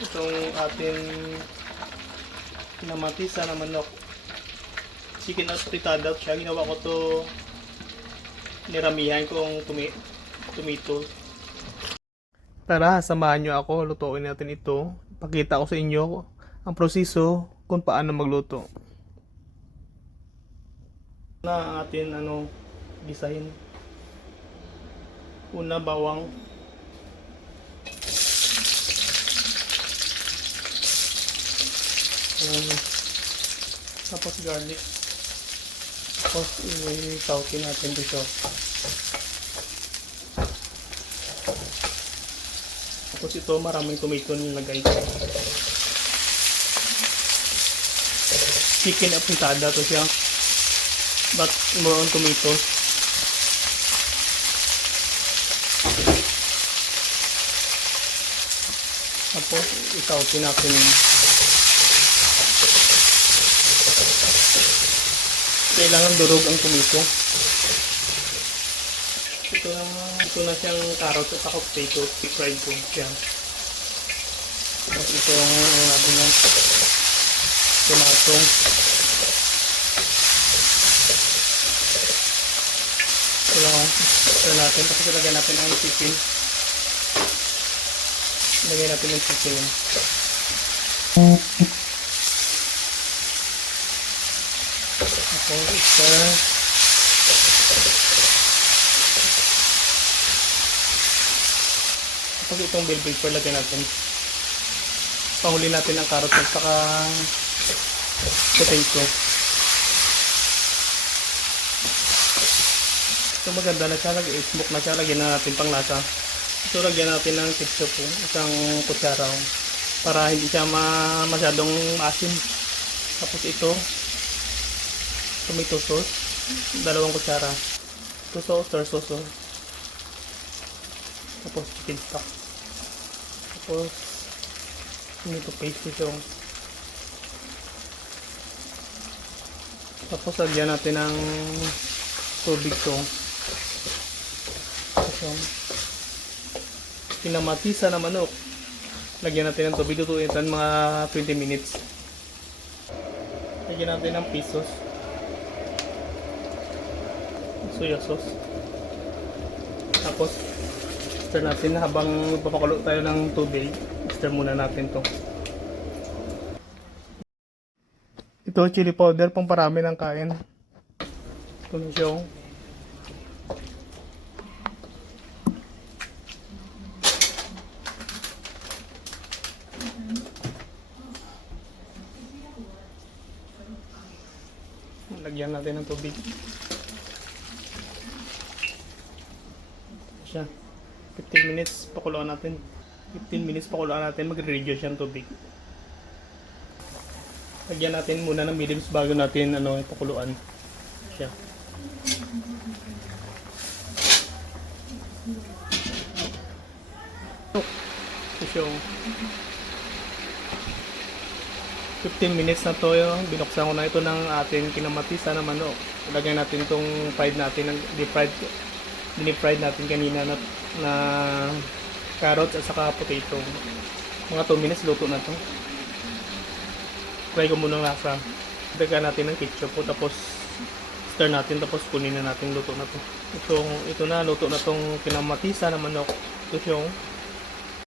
Itong ating pinamatisa na manok. Chicken fritada siya. Ginawa ko to, niramihan kong tomato. Tara, samahan nyo ako. Lutuin natin ito. Pakita ko sa inyo ang proseso kung paano magluto. Na atin gisahin. Una, bawang. Tapos garlic. Tapos i-sautein natin dito. Tapos ito, maraming tomato nilagay ko. Chicken fritada to siya. But more on tomatoes. Tapos isautin natin. Kailangan durog ang tomato. Ito na siyang carrots at saka potato. I-fried ko siya. Tapos ito ang natin ng tomato. Ito lang. Ito natin. Tapos ilagay natin ang chicken. Ilagay natin ang chicken. Tapos ito. Tapos itong bell pepper lagyan natin. Pahuli natin ang carrot at saka potato. Ito maganda na siya. Nag-smoke na siya. Lagyan na natin pang lasa. Ito lagyan natin ng ketchup. Isang kutsara. Para hindi siya masyadong maasim. Tapos ito. Tomato sauce. 2 kutsara. Ito soy sauce. Tapos chicken stock. Tapos tomato paste ito. Tapos lagyan natin ng tubig to. Tapos pinamatisa na manok. Lagyan natin ng tubig. Lutuin natin mga 20 minutes. Lagyan natin ng pisos. Soya sauce. Tapos stir natin habang papakulo tayo ng tubig. Stir muna natin to. Ito chili powder pang parami ng kain. Ito na siya. Lagyan natin ng tubig. Siya. 15 minutes pakuluan natin. 15 minutes pakuluan natin. Magre-reduce yung tubig. Lagyan natin muna ng mediums bago natin pakuluan. Siya. So, 15 minutes na to yung binuksan ko na ito ng ating kinamatisa na manok. Lagyan natin itong fried natin, dinip-fried natin kanina na carrots at saka potato. Mga 2 minutes luto na to. Try ko muna ng lasa. Dagyan natin ng ketchup po, tapos stir natin, tapos kunin na natin luto na to. Ito na, luto na tong kinamatisa na manok. Ito yung